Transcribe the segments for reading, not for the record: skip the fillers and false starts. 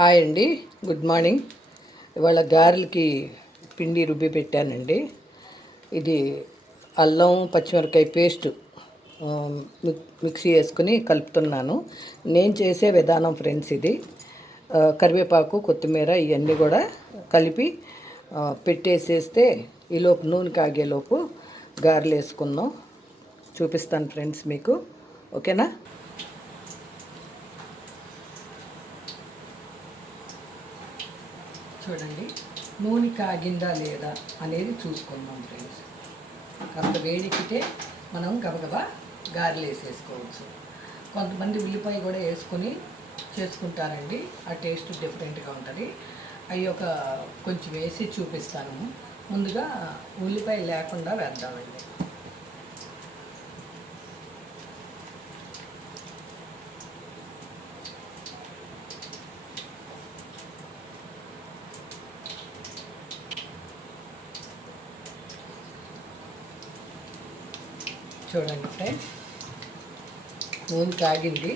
Hi అండి, good morning. ఇవాళ గారెలకి పిండి రుబ్బి పెట్టానండి. ఇది అల్లం పచ్చిమిరపకాయ పేస్ట్ మిక్సీ వేసుకుని కలుపుతున్నాను. నేను చేసే విధానం ఫ్రెండ్స్ ఇది. కరివేపాకు, కొత్తిమీర ఇవన్నీ కూడా కలిపి పెట్టేసేస్తే ఈలోపు నూనె కాగేలోపు గారెలు వేసుకుందాం. చూపిస్తాను ఫ్రెండ్స్ మీకు, ఓకేనా? చూడండి, నూనె కాగిందా లేదా అనేది చూసుకుందాం ఫ్రెండ్స్. కాస్త వేడెక్కితే మనం గబగబా గారెలు వేసేసుకోవచ్చు. కొంతమంది ఉల్లిపాయ కూడా వేసుకొని చేసుకుంటారండి, ఆ టేస్ట్ డిఫరెంట్గా ఉంటుంది. అవి కొంచెం వేసి చూపిస్తాను. ముందుగా ఉల్లిపాయ లేకుండా వేద్దామండి. చూడండి ఫ్రెండ్స్, నూనె కాగింది.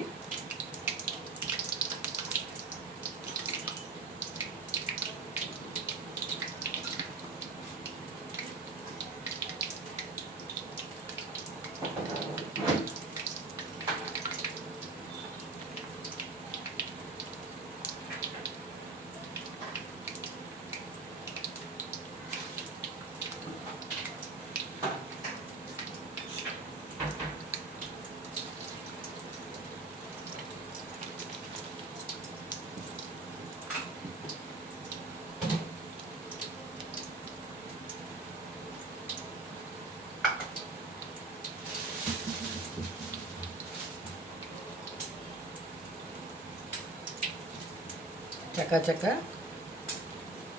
చకాచక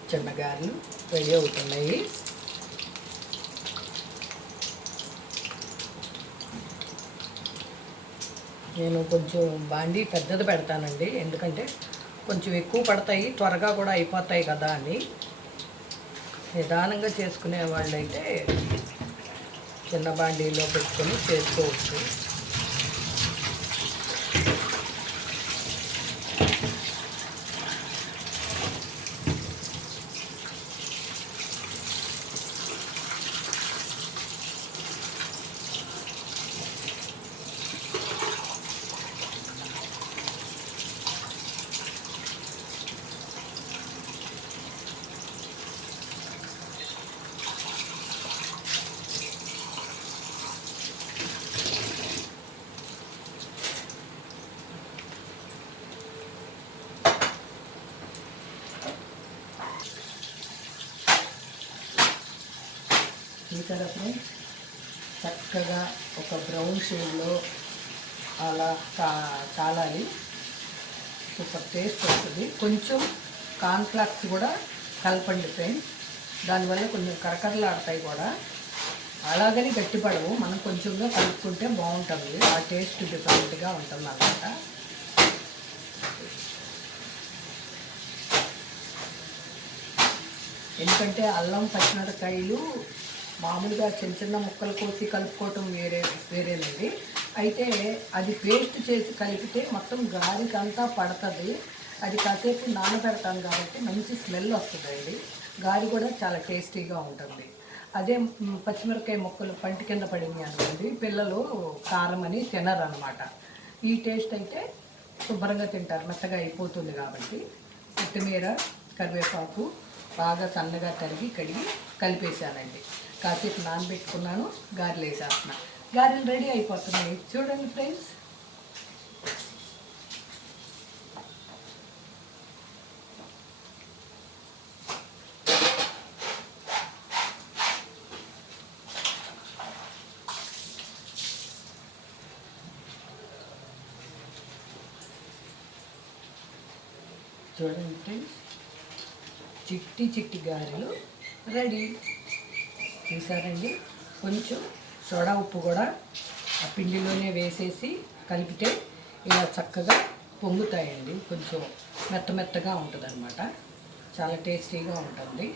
చిన్నగారెలు రెడీ అవుతున్నాయి. నేను కొంచెం బాండీ పెద్దది పెడతానండి, ఎందుకంటే కొంచెం ఎక్కువ పడతాయి, త్వరగా కూడా అయిపోతాయి కదా అని. నిదానంగా చేసుకునే వాళ్ళైతే చిన్న బాండీలో పెట్టుకొని చేసుకోవచ్చు. చూసారా ఫ్రెండ్స్, చక్కగా ఒక బ్రౌన్ షేడ్లో అలా కాలాలి. సూపర్ టేస్ట్ వస్తుంది. కొంచెం కార్న్ఫ్లాక్స్ కూడా కలపండి ఫ్రెండ్స్, దానివల్ల కొంచెం కరకరలాడతాయి కూడా. అలాగని గట్టిపడవు, మనం కొంచెంగా కలుపుకుంటే బాగుంటుంది. ఆ టేస్ట్ డిఫరెంట్గా ఉంటుంది అన్నమాట. ఎందుకంటే అల్లం పచ్చిమిరపకాయలు మామూలుగా చిన్న చిన్న ముక్కలు కోసి కలుపుకోవటం వేరేనండి. అయితే అది పేస్ట్ చేసి కలిపితే మొత్తం గాలికి అంతా పడుతుంది. అది కాసేపు నానబెడతాను కాబట్టి మంచి స్మెల్ వస్తుందండి. గాలి కూడా చాలా టేస్టీగా ఉంటుంది. అదే పచ్చిమిరపకాయ ముక్కలు పంటి కింద పడింది అనుకోండి, పిల్లలు కారం అని తినరు అనమాట. ఈ టేస్ట్ అయితే శుభ్రంగా తింటారు, మెత్తగా అయిపోతుంది కాబట్టి. కొత్తిమీర, కరివేపాకు బాగా సన్నగా కడిగి కలిపేసానండి. కాసేపు నానబెట్టుకున్నాను, గారెలు వేసేస్తున్నా. గారెలు రెడీ అయిపోతున్నాయి చూడండి ఫ్రెండ్స్. చూడండి ఫ్రెండ్స్, చిట్టి చిట్టి గారెలు రెడీ. చూసారండి, కొంచెం సోడా ఉప్పు కూడా ఆ పిండిలోనే వేసేసి కలిపితే ఇలా చక్కగా పొంగుతాయండి. కొంచెం మెత్తగా ఉంటుంది అనమాట, చాలా టేస్టీగా ఉంటుంది.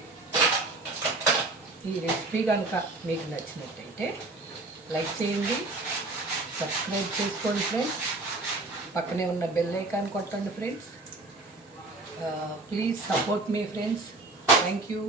ఈ రెసిపీ కనుక మీకు నచ్చినట్టయితే లైక్ చేయండి, సబ్స్క్రైబ్ చేసుకోండి ఫ్రెండ్స్. పక్కనే ఉన్న బెల్ ఐకాన్ కొట్టండి friends. Please support me friends. Thank you.